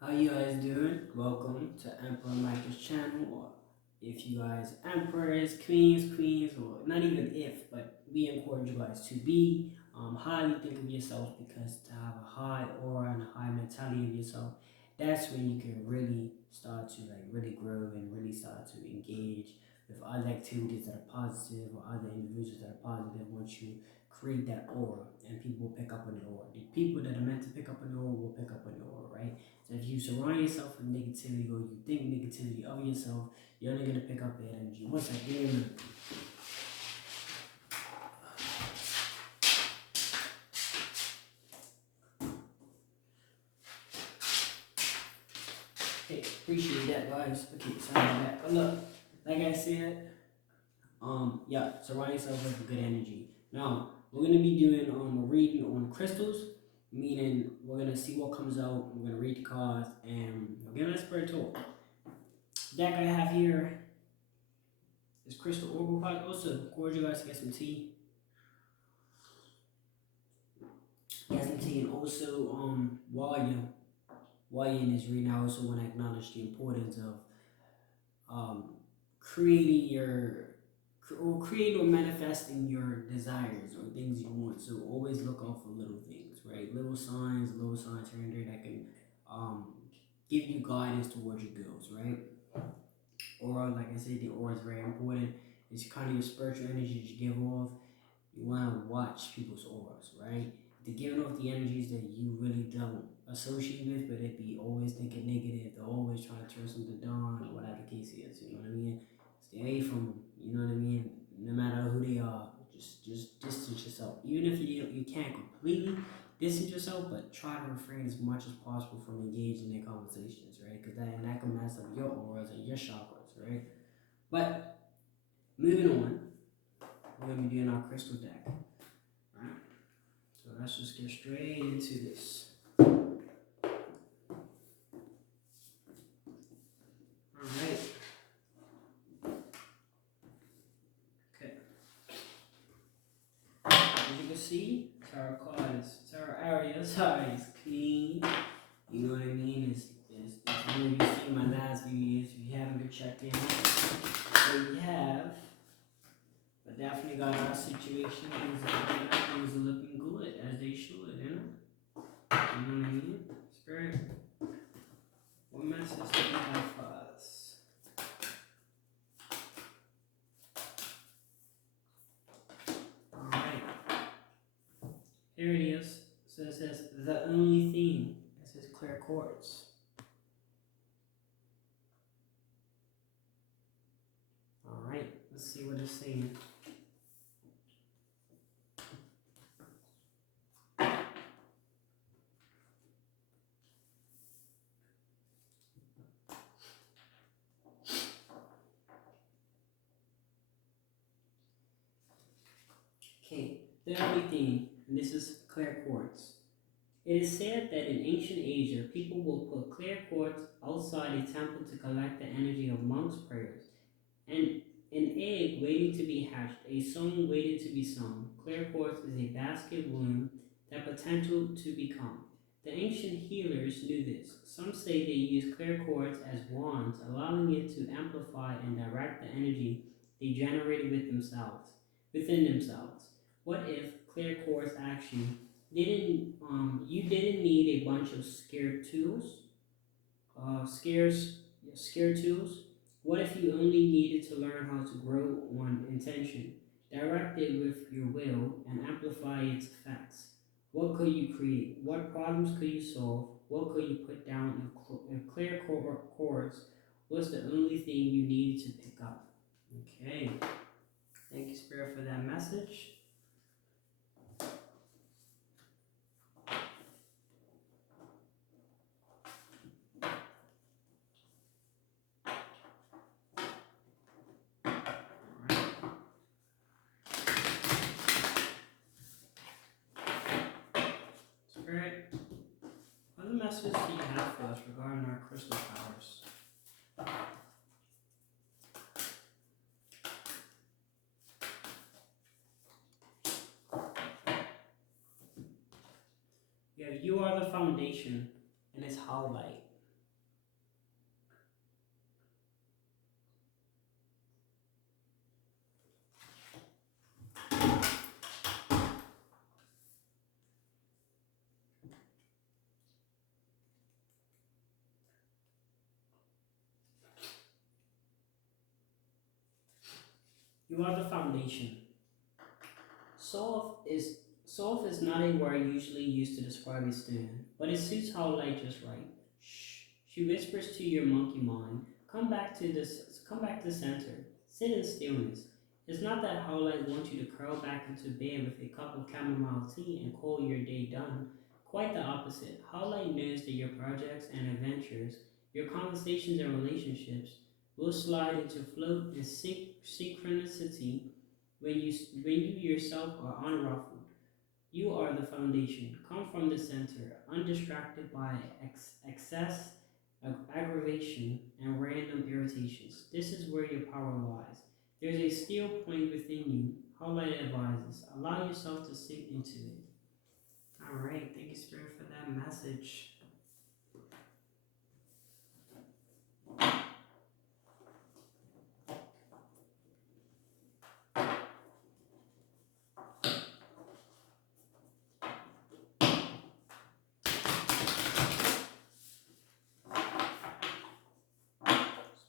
How you guys doing? Welcome to Emperor Micah's channel, or if you guys emperors, queens, or not even if, but we encourage you guys to be highly think of yourself, because to have a high aura and a high mentality of yourself, that's when you can really start to really grow and really start to engage with other activities that are positive or other individuals that are positive once you create that aura, and people will pick up on your aura. The people that are meant to pick up on your aura will pick up on your aura, right? So if you surround yourself with negativity or you think negativity of yourself, you're only going to pick up bad energy. Once again, okay, appreciate that, guys. Okay, sorry about that. But look, like I said, yeah, surround yourself with good energy. Now, we're going to be doing a reading on crystals, meaning we're going to see what comes out, we're going to read the cards, and we're going to spirit talk. Deck I have here is Crystal Oracle cards. Also, encourage you guys to get some tea. And also while you're in this reading, I also want to acknowledge the importance of creating creating or manifesting your desires or things you want. So always look out for little things, right? Little signs here and there that can give you guidance towards your goals, right? Aura, like I said, the aura is very important. It's kind of your spiritual energy that you give off. You want to watch people's auras, right? They're giving off the energies that you really don't associate with, but it be always thinking negative. They're always trying to turn something down or whatever the case is. You know what I mean? Stay away from them. You know what I mean? No matter who they are, just distance yourself. Even if you can't completely distance yourself, but try to refrain as much as possible from engaging in conversations, right? Because that can mess up your auras and your chakras, right? But moving on, we're gonna be doing our crystal deck. Right? So let's just get straight into this. Alright. Okay. As you can see, tarot cards, tarot areas, is clean. You know what I mean? It's when you see my last videos, if you haven't been checked in, so we have. But definitely got our situation. Things are looking good, as they should, you know? You know what I mean? Spirit, what message do you have for us? Alright. Here it is. So it says, the only thing. It says clear quartz. Alright, let's see what it's saying. Okay, the only thing, and this is clear quartz. It is said that in ancient Asia, people will put clear quartz outside a temple to collect the energy of monks' prayers. And an egg waiting to be hatched, a song waiting to be sung. Clear quartz is a basket womb, that potential to become. The ancient healers knew this. Some say they used clear quartz as wands, allowing it to amplify and direct the energy they generated within themselves. What if clear quartz actually you didn't need a bunch of scare tools? What if you only needed to learn how to grow one intention, direct it with your will, and amplify its effects? What could you create? What problems could you solve? What could you put down if clear chords was the only thing you needed to pick up? Okay. Thank you, Spirit, for that message. Spirit, what other messages do you have for us regarding our crystal powers? Yeah, you are the foundation, and it's highlight. You are the foundation. Soft is not a word usually used to describe a stone, but it suits how light just right. Shh. She whispers to your monkey mind. Come back to this. Come back to center. Sit in stillness. It's not that Howlight wants you to curl back into bed with a cup of chamomile tea and call your day done. Quite the opposite. Howlight knows that your projects and adventures, your conversations and relationships, will slide into float and synchronicity when you yourself are unruffled. You are the foundation. Come from the center, undistracted by excess, aggravation, and random irritations. This is where your power lies. There's a steel point within you. Highlight advises. Allow yourself to sink into it. All right. Thank you, Spirit, for that message.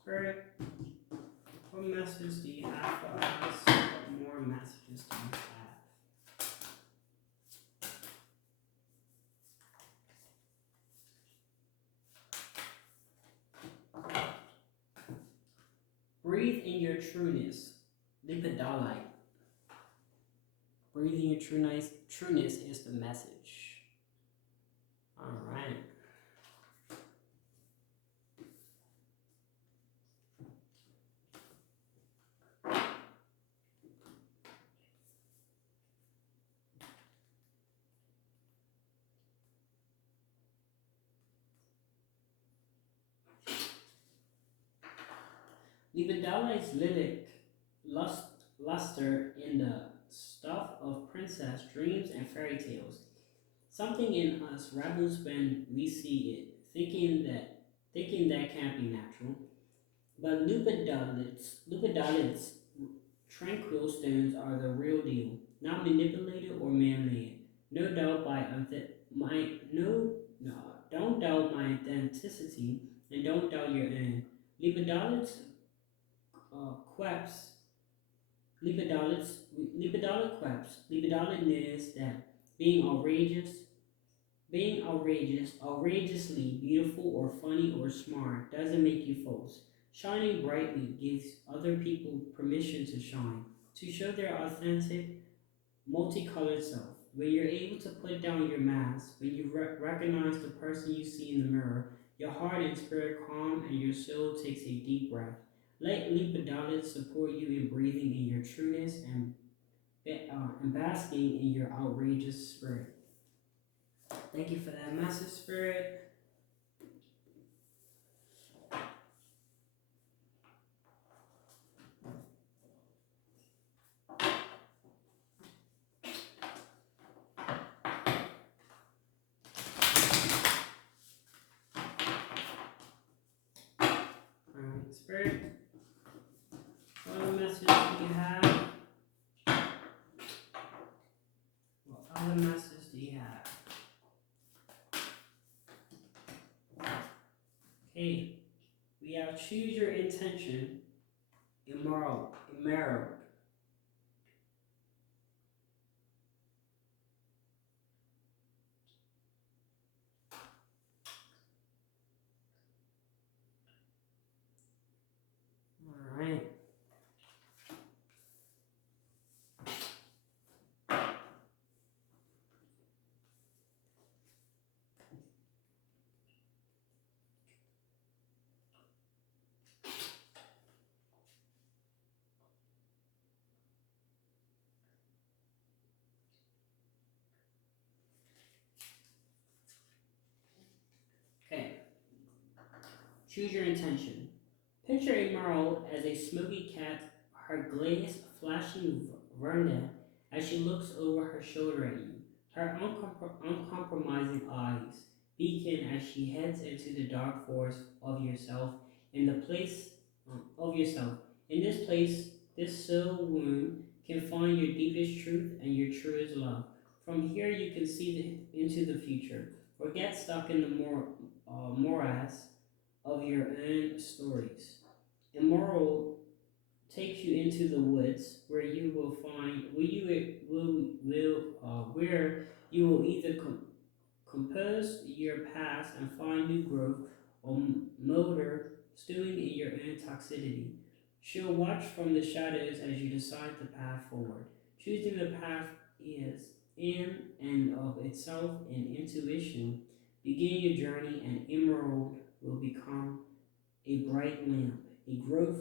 Spirit, what message do you have for us? What more messages do you have? Breathe in your trueness. Lipidolite. Breathe in your trueness is the message. All right. Libidinous lyric luster in the stuff of princess dreams and fairy tales. Something in us rebels when we see it, thinking that can't be natural. But lupidolets, tranquil stones are the real deal, not manipulated or man-made. No doubt by my no no don't doubt my authenticity and don't doubt your own. Lipidolets quips Lipidola quips. Lipidola knows that being outrageous, outrageously beautiful or funny or smart doesn't make you false. Shining brightly gives other people permission to shine, to show their authentic, multicolored self. When you're able to put down your mask, when you recognize the person you see in the mirror, your heart and spirit calm and your soul takes a deep breath. Let Lipidola support you in breathing in your trueness and basking in your outrageous spirit. Thank you for that message, Spirit. Spirit, what other message do you have? What other message do you have? Okay, we have choose your intention, immoral. All right. Okay, choose your intention. Picture a merle as a smoky cat, her glazed, flashing veranda as she looks over her shoulder at you. Her uncompromising eyes beacon as she heads into the dark forest of yourself in the place of yourself. In this place, this soul wound can find your deepest truth and your truest love. From here, you can see into the future, or get stuck in the morass of your own stories. Immoral takes you into the woods where you will find where you will either compose your past and find new growth, or motor stewing in your own toxicity. She'll watch from the shadows as you decide the path forward. Choosing the path is in and of itself an intuition. Begin your journey, and emerald will become a bright lamp, a grow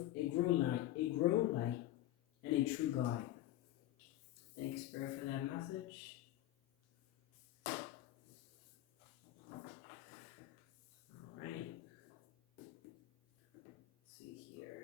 light, and a true guide. Thank you, Spirit, for that message. All right. Let's see here.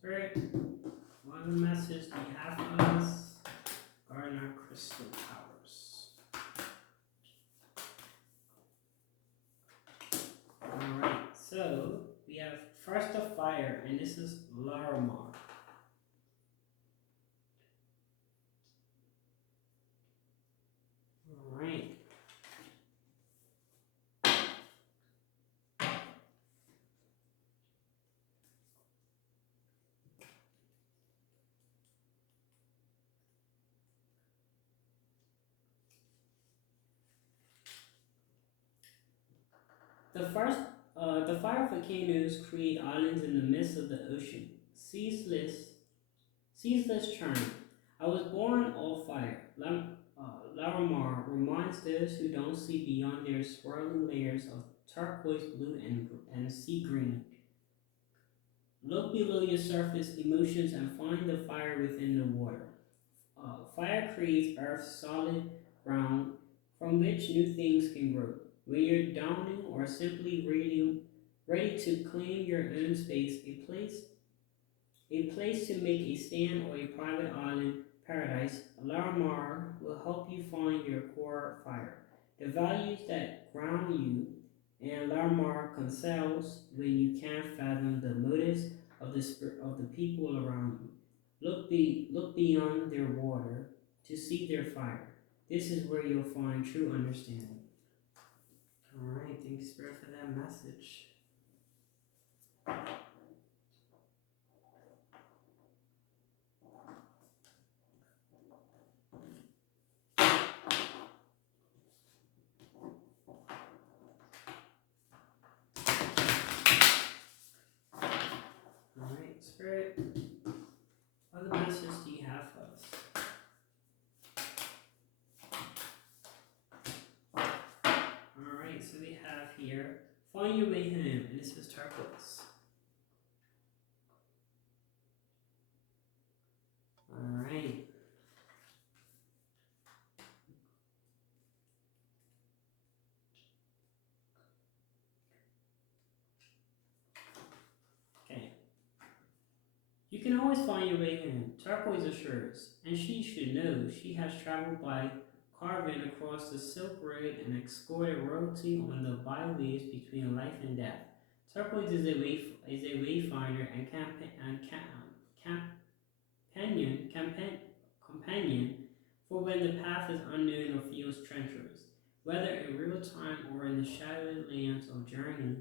Spirit, what message do you have for us? Garnet crystal powers. Alright, so we have first of fire, and this is Larimar. Alright. The fire volcanoes create islands in the midst of the ocean. Ceaseless churn. I was born all fire. Larimar reminds those who don't see beyond their swirling layers of turquoise blue and sea green. Look below your surface emotions and find the fire within the water. Fire creates Earth's solid ground from which new things can grow. When you're downing or simply ready to claim your own space, a place to make a stand or a private island paradise, Larimar will help you find your core fire, the values that ground you, and Larimar conceals when you can't fathom the motives of the people around you. Look beyond their water to see their fire. This is where you'll find true understanding. All right, thanks, Spirit, for that message. All right, Spirit, what other message do you have for us? All right, so we have here, find your way home, and this is Turquoise. All right. Okay. You can always find your way home. Turquoise assures, and she should know she has traveled by caravan across the Silk Road and escorted royalty on the byways between life and death. Turquoise is a wayfinder and companion for when the path is unknown or feels treacherous. Whether in real time or in the shadowy lands of journey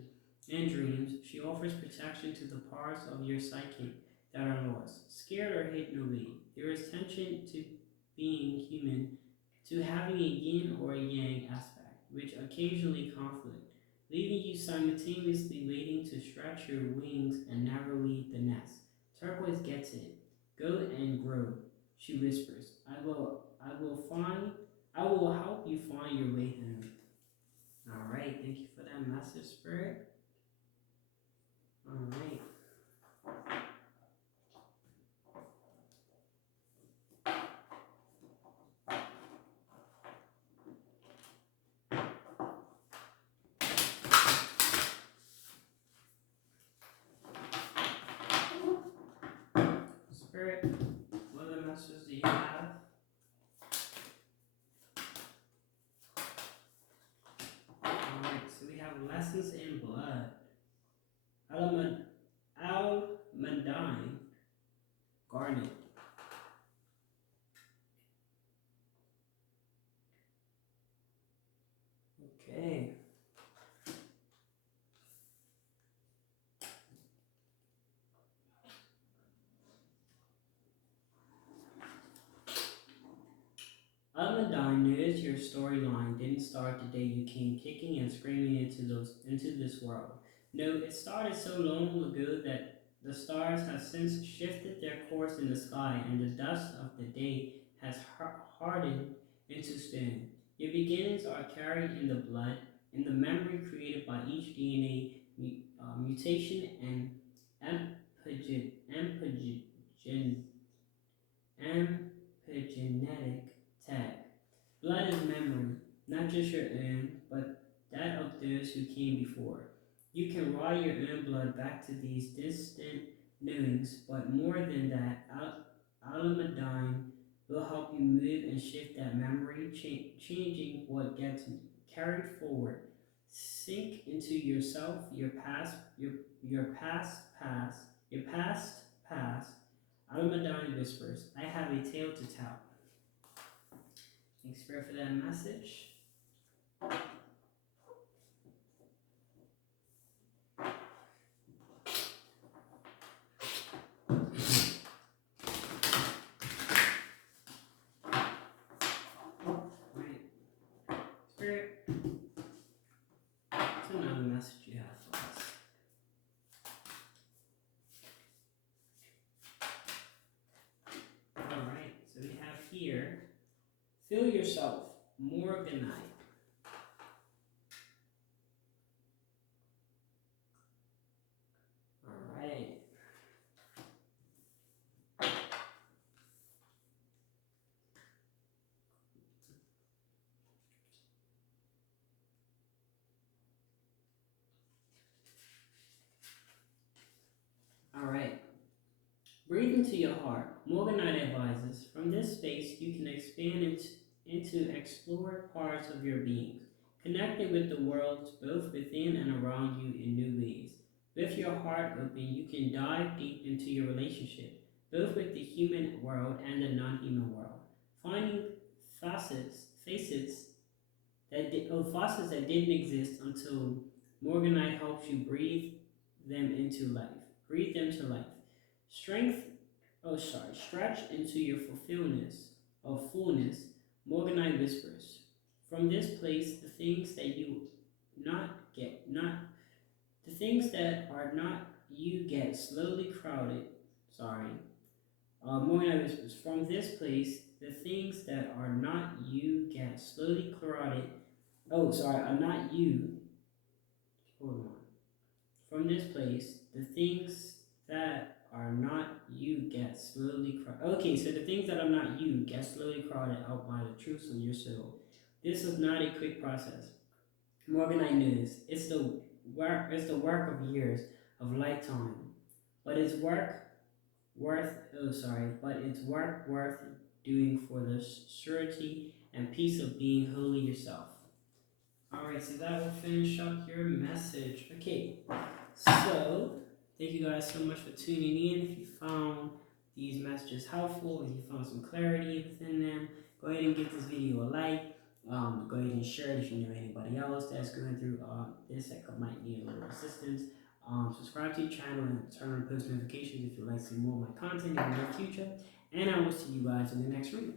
and dreams, she offers protection to the parts of your psyche that are lost, scared, or hidden away. There is tension to being human, to having a yin or a yang aspect, which occasionally conflict, leaving you simultaneously waiting to stretch your wings and never leave the nest. Turquoise gets it. Go and grow, she whispers. I will help you find your way home. All right, thank you for that message, Spirit. All right. Spirit, what other messages do you have? Alright, so we have lessons in blood. Almond, Almondine, Garnet. Okay. Almondine knows your storyline didn't start the day you came kicking and screaming into this world. No, it started so long ago that the stars have since shifted their course in the sky, and the dust of the day has hardened into stone. Your beginnings are carried in the blood, in the memory created by each DNA mutation and amphigen, epigenetic tag. Blood is memory, not just your own, but that of those who came before. You can ride your own blood back to these distant knowings, but more than that, Alameddine will help you move and shift that memory, changing what gets carried forward. Sink into yourself, your past. Alameddine whispers, I have a tale to tell. Thanks, Spirit, for that message. Right. Spirit, what's another message you have for us? Alright, so we have here, feel yourself more organized. Alright. Alright. Breathe into your heart. Morganite advises, from this space you can expand into explored parts of your beings, connecting with the worlds both within and around you in new ways. With your heart open, you can dive deep into your relationship, both with the human world and the non-human world, finding facets facets that didn't exist until Morganite helps you them into life. Breathe them to life. Strength, stretch into your fullness, Morganite whispers. From this place, the things that you not get, not the things that are not you get slowly crowded. Sorry. Morganite whispers. From this place, the things that are not you get slowly crowded. Are not you. Hold on. From this place, the things that are not you get slowly crowded. Okay, so the things that are not you get slowly crowded out by the truths of your soul. This is not a quick process. Morganite knows it's the work of years of lifetime, but it's work worth doing for the surety and peace of being wholly yourself. Alright, so that will finish up your message. Okay, so thank you guys so much for tuning in. If you found these messages helpful, if you found some clarity within them, go ahead and give this video a like. Go ahead and share it if you know anybody else that's going through this that might need a little assistance. Subscribe to the channel and turn on post notifications if you'd like to see more of my content in the near future. And I will see you guys in the next reading.